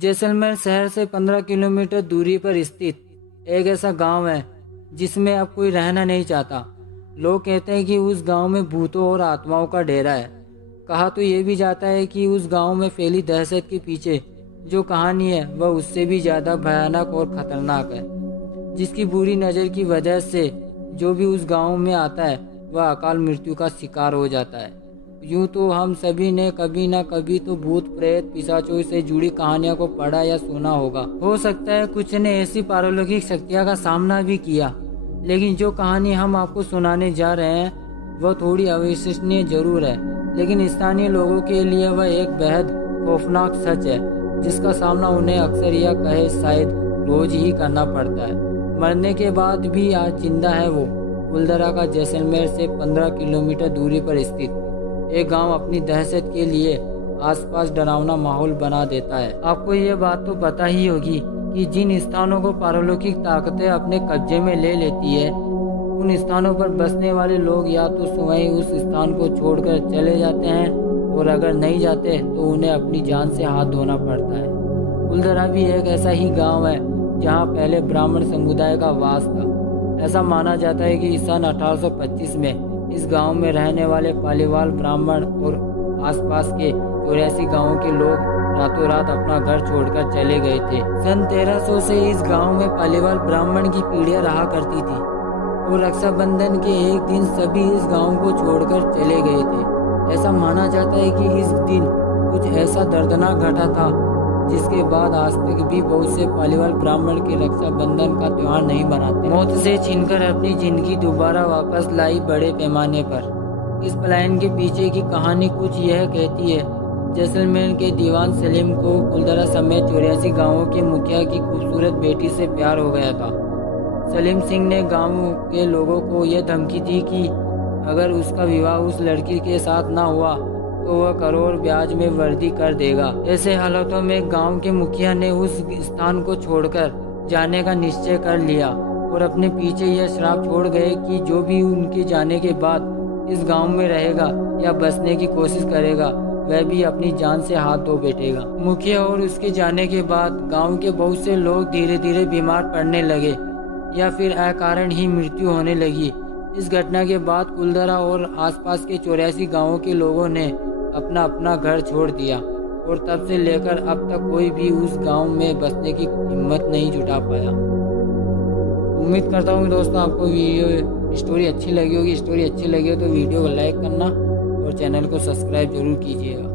जैसलमेर शहर से 15 किलोमीटर दूरी पर स्थित एक ऐसा गांव है जिसमें अब कोई रहना नहीं चाहता। लोग कहते हैं कि उस गांव में भूतों और आत्माओं का डेरा है। कहा तो ये भी जाता है कि उस गांव में फैली दहशत के पीछे जो कहानी है वह उससे भी ज़्यादा भयानक और ख़तरनाक है, जिसकी बुरी नज़र की वजह से जो भी उस गांव में आता है वह अकाल मृत्यु का शिकार हो जाता है। यूँ तो हम सभी ने कभी ना कभी तो भूत प्रेत पिशाचों से जुड़ी कहानियों को पढ़ा या सुना होगा। हो सकता है कुछ ने ऐसी पारलौकिक शक्तियों का सामना भी किया, लेकिन जो कहानी हम आपको सुनाने जा रहे हैं वह थोड़ी अविश्वसनीय जरूर है, लेकिन स्थानीय लोगों के लिए वह एक बेहद खौफनाक सच है जिसका सामना उन्हें अक्सर या कहे शायद रोज ही करना पड़ता है। मरने के बाद भी आज जिंदा है वो कुलधरा का जैसलमेर से 15 किलोमीटर दूरी पर स्थित एक गांव अपनी दहशत के लिए आसपास डरावना माहौल बना देता है। आपको ये बात तो पता ही होगी कि जिन स्थानों को पारलौकिक ताकतें अपने कब्जे में ले लेती है उन स्थानों पर बसने वाले लोग या तो स्वयं उस स्थान को छोड़कर चले जाते हैं और अगर नहीं जाते तो उन्हें अपनी जान से हाथ धोना पड़ता है। कुलधरा भी एक ऐसा ही गांव है जहां पहले ब्राह्मण समुदाय का वास था। ऐसा माना जाता है कि सन 1825 में इस गांव में रहने वाले पालीवाल ब्राह्मण और आसपास के 84 गांवों के लोग रातों रात अपना घर छोड़कर चले गए थे। सन 1300 से इस गांव में पालीवाल ब्राह्मण की पीढ़ियां रहा करती थी और रक्षाबंधन के एक दिन सभी इस गांव को छोड़कर चले गए थे। ऐसा माना जाता है कि इस दिन कुछ ऐसा दर्दनाक घटा था जिसके बाद आज तक भी बहुत से पालीवाल ब्राह्मण के रक्षाबंधन का त्योहार नहीं मनाते। मौत से छीनकर अपनी जिंदगी दोबारा वापस लाई बड़े पैमाने पर। इस पलायन के पीछे की कहानी कुछ यह कहती है। जैसलमेर के दीवान सलीम को कुलधरा समेत 84 गांवों के मुखिया की खूबसूरत बेटी से प्यार हो गया था। सलीम सिंह ने गांव के लोगों को यह धमकी दी कि अगर उसका विवाह उस लड़की के साथ ना हुआ तो वह करोड़ ब्याज में वर्दी कर देगा। ऐसे हालातों में गांव के मुखिया ने उस स्थान को छोड़कर जाने का निश्चय कर लिया और अपने पीछे यह श्राप छोड़ गए कि जो भी उनके जाने के बाद इस गांव में रहेगा या बसने की कोशिश करेगा वह भी अपनी जान से हाथ धो बैठेगा। मुखिया और उसके जाने के बाद गांव के बहुत से लोग धीरे धीरे बीमार पड़ने लगे या फिर अकारण ही मृत्यु होने लगी। इस घटना के बाद कुलधरा और आसपास के 84 गांवों के लोगों ने अपना अपना घर छोड़ दिया और तब से लेकर अब तक कोई भी उस गांव में बसने की हिम्मत नहीं जुटा पाया। उम्मीद करता हूँ दोस्तों आपको वीडियो स्टोरी अच्छी लगी होगी। स्टोरी अच्छी लगी हो तो वीडियो को लाइक करना और चैनल को सब्सक्राइब जरूर कीजिएगा।